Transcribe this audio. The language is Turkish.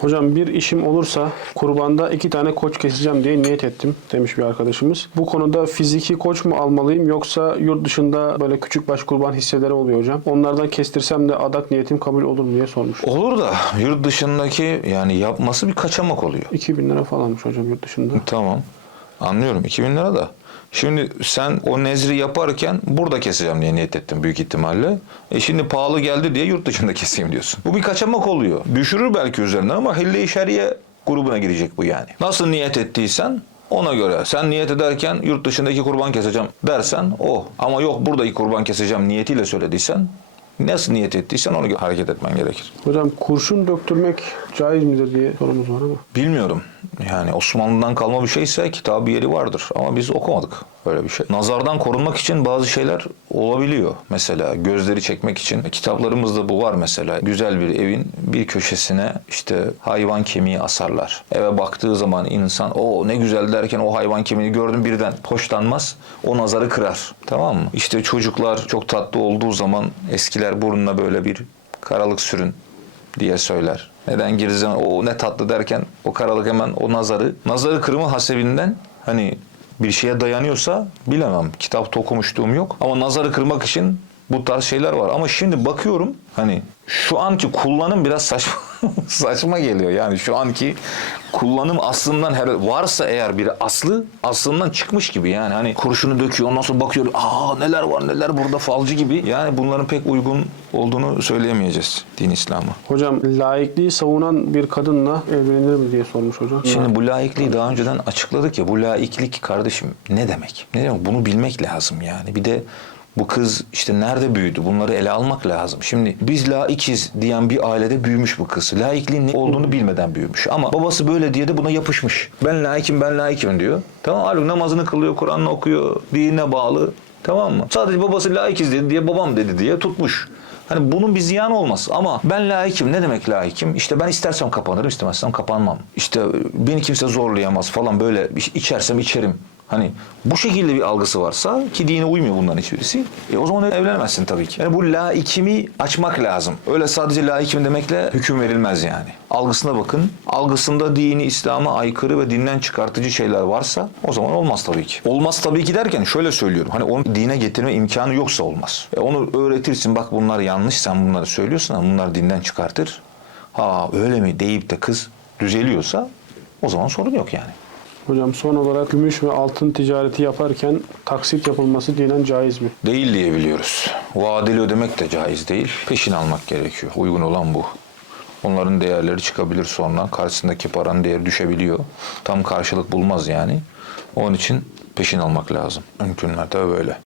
Hocam bir işim olursa kurbanda iki tane koç keseceğim diye niyet ettim demiş bir arkadaşımız. Bu konuda fiziki koç mu almalıyım yoksa yurt dışında böyle küçük baş kurban hisseleri oluyor hocam. Onlardan kestirsem de adak niyetim kabul olur mu diye sormuş. Olur da yurt dışındaki yani yapması bir kaçamak oluyor. 2000 lira falanmış hocam yurt dışında. Tamam. Anlıyorum. 2000 lira da. Şimdi sen o nezri yaparken burada keseceğim diye niyet ettin büyük ihtimalle. E şimdi pahalı geldi diye yurt dışında keseyim diyorsun. Bu bir kaçamak oluyor. Düşürür belki üzerine ama hille-i şeriye grubuna girecek bu yani. Nasıl niyet ettiysen ona göre. Sen niyet ederken yurt dışındaki kurban keseceğim dersen o. Ama yok buradaki kurban keseceğim niyetiyle söylediysen nasıl niyet ettiysen göre hareket etmen gerekir. Hocam kurşun döktürmek caiz midir diye sorumuz var ama. Bilmiyorum. Yani Osmanlı'dan kalma bir şeyse kitabı yeri vardır. Ama biz okumadık öyle bir şey. Nazardan korunmak için bazı şeyler olabiliyor. Mesela gözleri çekmek için. Kitaplarımızda bu var mesela. Güzel bir evin bir köşesine işte hayvan kemiği asarlar. Eve baktığı zaman insan o ne güzel derken o hayvan kemiğini gördüm birden hoşlanmaz. O nazarı kırar. Tamam mı? İşte çocuklar çok tatlı olduğu zaman eskiler burnuna böyle bir karalık sürün diye söyler. Neden girdiği zaman o ne tatlı derken o karalık hemen o nazarı, nazarı kırımı hasebinden hani bir şeye dayanıyorsa bilemem. Kitapta okumuşluğum yok. Ama nazarı kırmak için bu tarz şeyler var. Ama şimdi bakıyorum hani şu anki kullanım biraz saçma saçma geliyor. Yani şu anki kullanım aslından her varsa eğer bir aslı aslından çıkmış gibi yani hani kurşunu döküyor ondan sonra bakıyor aa neler var neler burada falcı gibi yani bunların pek uygun olduğunu söyleyemeyeceğiz din İslam'a. Hocam laikliği savunan bir kadınla evlenir mi diye sormuş hocam. Şimdi bu laikliği daha önceden açıkladık ya bu laiklik kardeşim ne demek? Ne demek? Bunu bilmek lazım yani. Bir de bu kız işte nerede büyüdü? Bunları ele almak lazım. Şimdi biz laikiz diyen bir ailede büyümüş bu kız. Laikliğin ne olduğunu bilmeden büyümüş. Ama babası böyle diye de buna yapışmış. Ben laikim, ben laikim diyor. Tamam halbuki namazını kılıyor, Kur'an'ını okuyor, dinine bağlı. Tamam mı? Sadece babası laikiz dedi diye babam dedi diye tutmuş. Hani bunun bir ziyanı olmaz ama ben laikim. Ne demek laikim? İşte ben istersem kapanırım, istemezsem kapanmam. İşte beni kimse zorlayamaz falan böyle iç- içersem içerim. Hani bu şekilde bir algısı varsa ki dine uymuyor bunların hiçbirisi. E o zaman evlenemezsin tabii ki. Yani bu laikimi açmak lazım. Öyle sadece laikim demekle hüküm verilmez yani. Algısına bakın. Algısında dini İslam'a aykırı ve dinden çıkartıcı şeyler varsa o zaman olmaz tabii ki. Olmaz tabii ki derken şöyle söylüyorum. Hani onu dine getirme imkanı yoksa olmaz. E onu öğretirsin bak bunlar yanlış sen bunları söylüyorsun ama bunlar dinden çıkartır. Ha öyle mi deyip de kız düzeliyorsa o zaman sorun yok yani. Hocam son olarak gümüş ve altın ticareti yaparken taksit yapılması dinen caiz mi? Değil diye biliyoruz. Vadeli ödemek de caiz değil. Peşin almak gerekiyor. Uygun olan bu. Onların değerleri çıkabilir sonra. Karşısındaki paranın değeri düşebiliyor. Tam karşılık bulmaz yani. Onun için peşin almak lazım. Mümkün mertebe böyle.